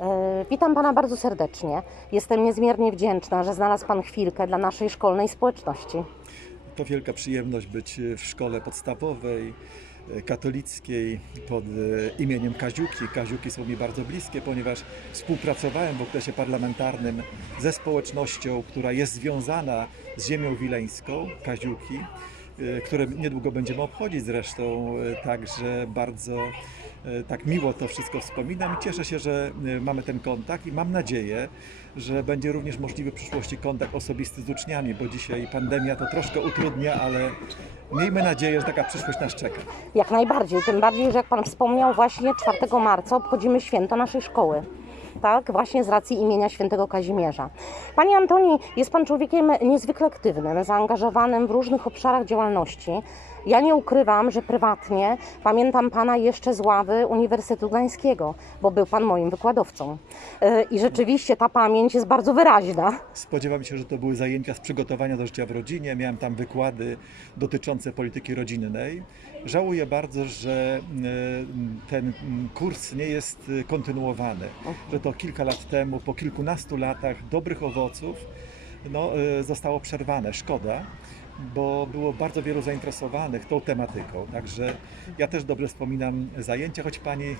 E, Witam Pana bardzo serdecznie. Jestem niezmiernie wdzięczna, że znalazł Pan chwilkę dla naszej szkolnej społeczności. To wielka przyjemność być w szkole podstawowej, e, katolickiej pod e, imieniem Kaziuki. Kaziuki są mi bardzo bliskie, ponieważ współpracowałem w okresie parlamentarnym ze społecznością, która jest związana z ziemią wileńską, Kaziuki, które niedługo będziemy obchodzić zresztą, także bardzo tak miło to wszystko wspominam i cieszę się, że e, mamy ten kontakt i mam nadzieję, że będzie również możliwy w przyszłości kontakt osobisty z uczniami, bo dzisiaj pandemia to troszkę utrudnia, ale miejmy nadzieję, że taka przyszłość nas czeka. Jak najbardziej, tym bardziej, że jak Pan wspomniał, właśnie 4 marca obchodzimy święto naszej szkoły. Tak, właśnie z racji imienia świętego Kazimierza. Panie Antoni, jest Pan człowiekiem niezwykle aktywnym, zaangażowanym w różnych obszarach działalności. Ja nie ukrywam, że prywatnie pamiętam Pana jeszcze z ławy Uniwersytetu Gdańskiego, bo był Pan moim wykładowcą. Yy, I rzeczywiście ta pamięć jest bardzo wyraźna. Spodziewam się, że to były zajęcia z przygotowania do życia w rodzinie. Miałem tam wykłady dotyczące polityki rodzinnej. Żałuję bardzo, że e, ten kurs nie jest e, kontynuowany, że to kilka lat temu, po kilkunastu latach dobrych owoców, no, e, zostało przerwane. Szkoda, bo było bardzo wielu zainteresowanych tą tematyką. Także ja też dobrze wspominam zajęcia, choć pani e,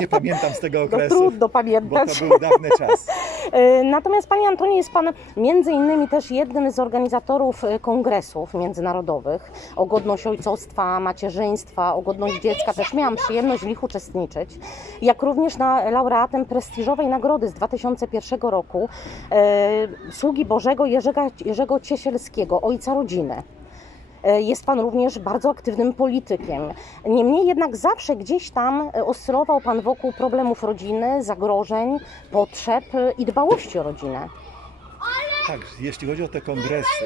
nie pamiętam z tego No okresu, trudno bo pamiętać. to był dawny czas. E, Natomiast Panie Antoni jest Pan między innymi też jednym z organizatorów e, kongresów międzynarodowych o godność ojcostwa, macierzyństwa, o godność dziecka. Też miałam przyjemność w nich uczestniczyć. Jak również na laureatem prestiżowej nagrody z 2001 roku e, Sługi Bożego Jerzego, Jerzego Ciesielskiego, ojca rodziny. E, Jest Pan również bardzo aktywnym politykiem. Niemniej jednak zawsze gdzieś tam e, oscylował Pan wokół problemów rodziny, zagrożeń, potrzeb e, i dbałości o rodzinę. Tak, jeśli chodzi o te kongresy,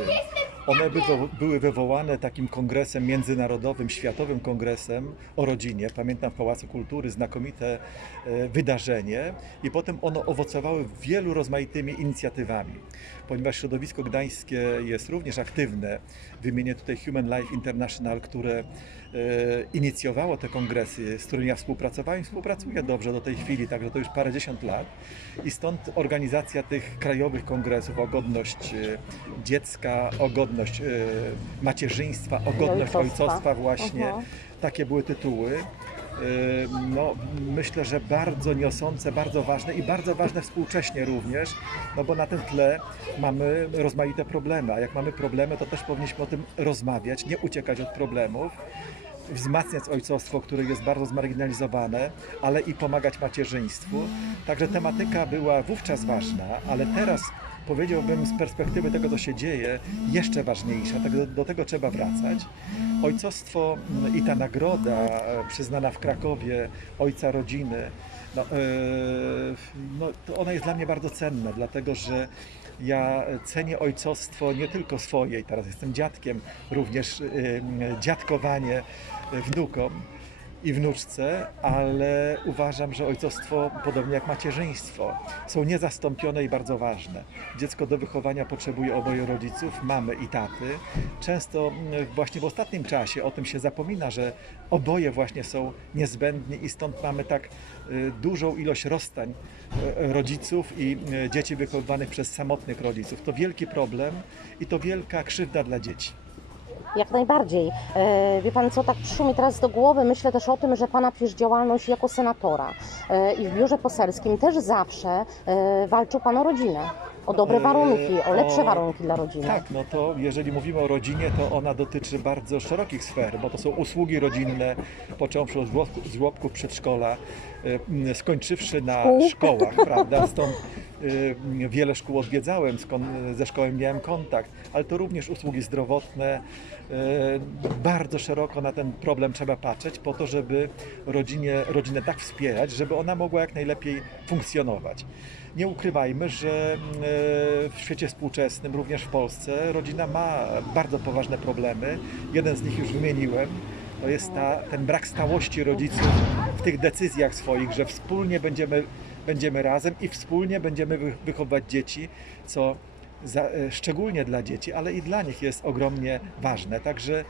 one by, były wywołane takim kongresem międzynarodowym, światowym kongresem o rodzinie. Pamiętam w Pałacu Kultury znakomite e, wydarzenie i potem ono owocowały wielu rozmaitymi inicjatywami. Ponieważ środowisko gdańskie jest również aktywne, wymienię tutaj Human Life International, które e, inicjowało te kongresy, z którymi ja współpracowałem, współpracuję dobrze do tej chwili, także to już parędziesiąt lat i stąd organizacja tych krajowych kongresów o godność e, dziecka, o godność e, macierzyństwa, o godność ojcostwa. ojcostwa właśnie. Mhm. Takie były tytuły. E, No, myślę, że bardzo niosące, bardzo ważne i bardzo ważne współcześnie również, no bo na tym tle mamy rozmaite problemy, a jak mamy problemy, to też powinniśmy o tym rozmawiać, nie uciekać od problemów, wzmacniać ojcostwo, które jest bardzo zmarginalizowane, ale i pomagać macierzyństwu. Także tematyka była wówczas ważna, ale teraz powiedziałbym z perspektywy tego, co się dzieje, jeszcze ważniejsza. Tak do, do tego trzeba wracać. Ojcostwo mm, i ta nagroda e, przyznana w Krakowie Ojca Rodziny, no, e, no, ona jest dla mnie bardzo cenna, dlatego że ja cenię ojcostwo nie tylko swoje, teraz jestem dziadkiem, również y, dziadkowanie wnukom i wnuczce, ale uważam, że ojcostwo, podobnie jak macierzyństwo, są niezastąpione i bardzo ważne. Dziecko do wychowania potrzebuje oboje rodziców, mamy i taty. Często właśnie w ostatnim czasie o tym się zapomina, że oboje właśnie są niezbędni i stąd mamy tak y, dużą ilość rozstań y, rodziców i y, dzieci wychowywanych przez samotnych rodziców. To wielki problem i to wielka krzywda dla dzieci. Jak najbardziej. E, wie Pan co, tak przyszło mi teraz do głowy, myślę też o tym, że Pana przecież działalność jako senatora e, i w biurze poselskim też zawsze e, walczył Pan o rodzinę. O dobre E, warunki, o lepsze warunki dla rodziny. Tak, no to jeżeli mówimy o rodzinie, to ona dotyczy bardzo szerokich sfer, bo to są usługi rodzinne, począwszy od żłobków przedszkola, m, skończywszy na Szkół. szkołach, prawda? Stąd y, wiele szkół odwiedzałem, skąd ze szkołem miałem kontakt, ale to również usługi zdrowotne. Bardzo szeroko na ten problem trzeba patrzeć po to, żeby rodzinie, rodzinę tak wspierać, żeby ona mogła jak najlepiej funkcjonować. Nie ukrywajmy, że mm, e, w świecie współczesnym, również w Polsce, rodzina ma bardzo poważne problemy. Jeden z nich już wymieniłem. To jest ta, ten brak stałości rodziców w tych decyzjach swoich, że wspólnie będziemy, będziemy razem i wspólnie będziemy wy- wychowywać dzieci, co za, e, szczególnie dla dzieci, ale i dla nich jest ogromnie ważne. Także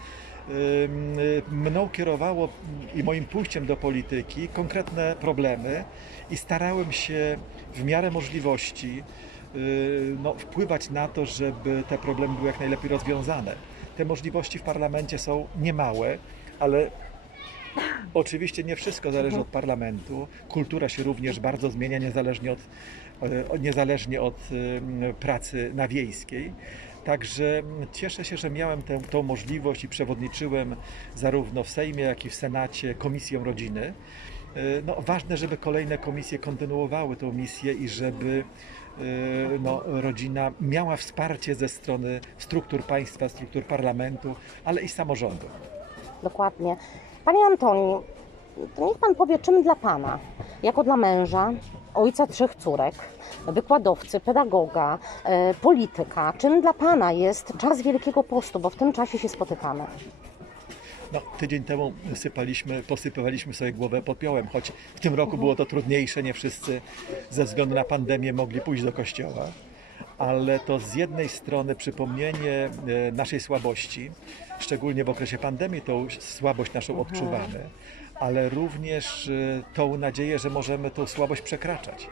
mną kierowało i moim pójściem do polityki konkretne problemy i starałem się w miarę możliwości y, no, wpływać na to, żeby te problemy były jak najlepiej rozwiązane. Te możliwości w parlamencie są niemałe, ale Oczywiście nie wszystko zależy od parlamentu. Kultura się również bardzo zmienia niezależnie od, e, niezależnie od pracy na wiejskiej. Także cieszę się, że miałem tę, tą możliwość i przewodniczyłem zarówno w Sejmie, jak i w Senacie Komisją Rodziny. E, No, ważne, żeby kolejne komisje kontynuowały tą misję i żeby e, no, rodzina miała wsparcie ze strony struktur państwa, struktur parlamentu, ale i samorządu. Dokładnie. Panie Antoni, to niech Pan powie, czym dla Pana, jako dla męża, ojca trzech córek, wykładowcy, pedagoga, e, polityka, czym dla Pana jest czas Wielkiego Postu, bo w tym czasie się spotykamy. No, tydzień temu sypaliśmy, posypywaliśmy sobie głowę popiołem, choć w tym roku było to trudniejsze, nie wszyscy ze względu na pandemię mogli pójść do kościoła, ale to z jednej strony przypomnienie e, naszej słabości, szczególnie w okresie pandemii tą słabość naszą odczuwamy, ale również e, tą nadzieję, że możemy tą słabość przekraczać.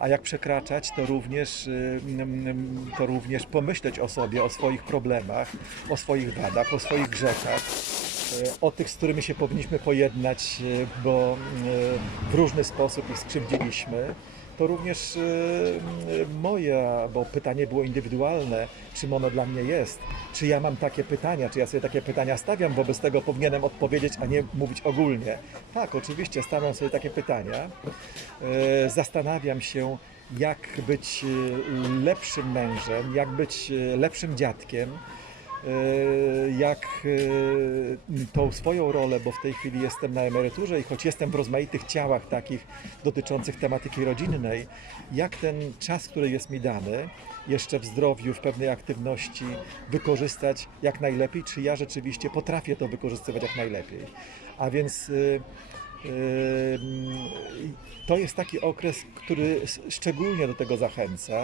A jak przekraczać, to również, y, mm, to również pomyśleć o sobie, o swoich problemach, o swoich wadach, o swoich grzechach, y, o tych, z którymi się powinniśmy pojednać, y, bo y, w różny sposób ich skrzywdziliśmy. To również y, y, moja, bo pytanie było indywidualne, czym ono dla mnie jest. Czy ja mam takie pytania, czy ja sobie takie pytania stawiam, wobec tego powinienem odpowiedzieć, a nie mówić ogólnie. Tak, oczywiście stawiam sobie takie pytania. E, Zastanawiam się, jak być lepszym mężem, jak być lepszym dziadkiem, jak e, tą swoją rolę, bo w tej chwili jestem na emeryturze i choć jestem w rozmaitych ciałach takich dotyczących tematyki rodzinnej, jak ten czas, który jest mi dany, jeszcze w zdrowiu, w pewnej aktywności wykorzystać jak najlepiej, czy ja rzeczywiście potrafię to wykorzystywać jak najlepiej. A więc Ym, To jest taki okres, który szczególnie do tego zachęca.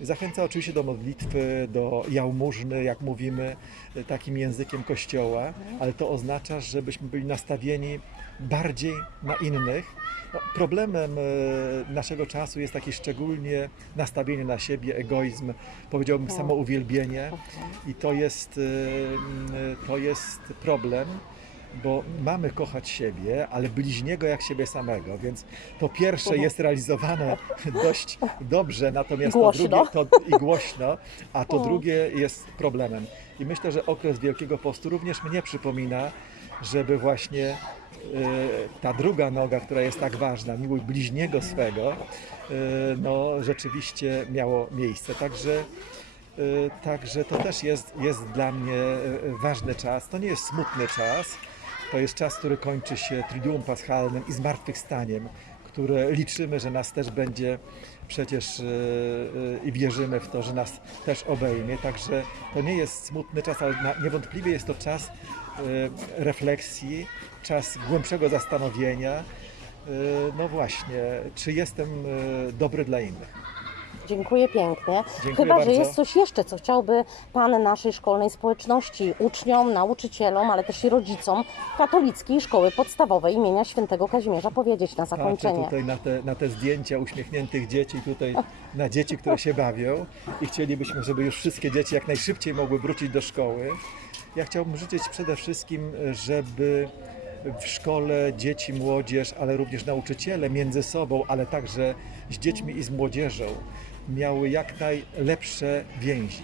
Zachęca oczywiście do modlitwy, do jałmużny, jak mówimy y, takim językiem kościoła, ale to oznacza, żebyśmy byli nastawieni bardziej na innych. No, problemem y, naszego czasu jest takie szczególnie nastawienie na siebie, egoizm, powiedziałbym samouwielbienie i to jest, y, to jest problem bo mamy kochać siebie, ale bliźniego jak siebie samego, więc to pierwsze Mhm. jest realizowane dość dobrze, natomiast Głośno. to drugie to, i głośno, a to O. drugie jest problemem. I myślę, że okres Wielkiego Postu również mnie przypomina, żeby właśnie e, ta druga noga, która jest tak ważna, miłość bliźniego swego, e, no rzeczywiście miało miejsce. Także Także to też jest, jest dla mnie y, ważny czas. To nie jest smutny czas. To jest czas, który kończy się Triduum Paschalnym i zmartwychwstaniem, które liczymy, że nas też będzie przecież y, y, i wierzymy w to, że nas też obejmie. Także to nie jest smutny czas, ale niewątpliwie jest to czas y, refleksji, czas głębszego zastanowienia. Y, No właśnie, czy jestem y, dobry dla innych? Dziękuję pięknie. Dziękuję Chyba, bardzo. że jest coś jeszcze, co chciałby Pan naszej szkolnej społeczności, uczniom, nauczycielom, ale też i rodzicom katolickiej szkoły podstawowej imienia świętego Kazimierza powiedzieć na Patrzę zakończenie. tutaj na te, na te zdjęcia uśmiechniętych dzieci, tutaj na dzieci, które się bawią i chcielibyśmy, żeby już wszystkie dzieci jak najszybciej mogły wrócić do szkoły. Ja chciałbym życzyć przede wszystkim, żeby w szkole dzieci, młodzież, ale również nauczyciele między sobą, ale także z dziećmi i z młodzieżą miały jak najlepsze więzi.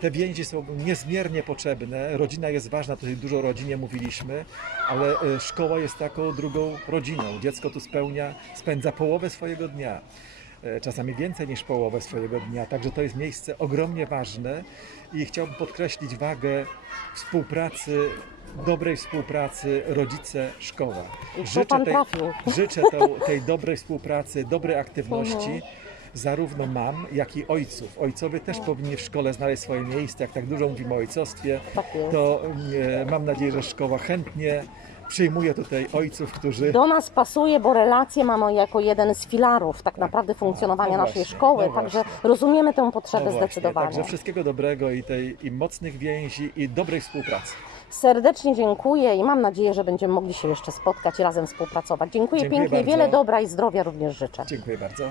Te więzi są niezmiernie potrzebne. Rodzina jest ważna, tutaj dużo o rodzinie mówiliśmy, ale e, szkoła jest taką drugą rodziną. Dziecko tu spełnia, spędza połowę swojego dnia, e, czasami więcej niż połowę swojego dnia. Także to jest miejsce ogromnie ważne i chciałbym podkreślić wagę współpracy, dobrej współpracy rodzice-szkoła. Pan trafił. życzę tej dobrej współpracy, dobrej aktywności Mhm. Zarówno mam, jak i ojców. Ojcowie też powinni w szkole znaleźć swoje miejsce. Jak tak dużo mówimy o ojcostwie, Tak to e, mam nadzieję, że szkoła chętnie przyjmuję tutaj ojców, którzy Do nas pasuje, bo relacje mamy jako jeden z filarów tak naprawdę funkcjonowania No naszej właśnie, szkoły, no także rozumiemy tę potrzebę no właśnie, zdecydowanie. Także wszystkiego dobrego i tej i mocnych więzi i dobrej współpracy. Serdecznie dziękuję i mam nadzieję, że będziemy mogli się jeszcze spotkać i razem współpracować. Dziękuję, Dziękuję pięknie, bardzo. wiele dobra i zdrowia również życzę. Dziękuję bardzo.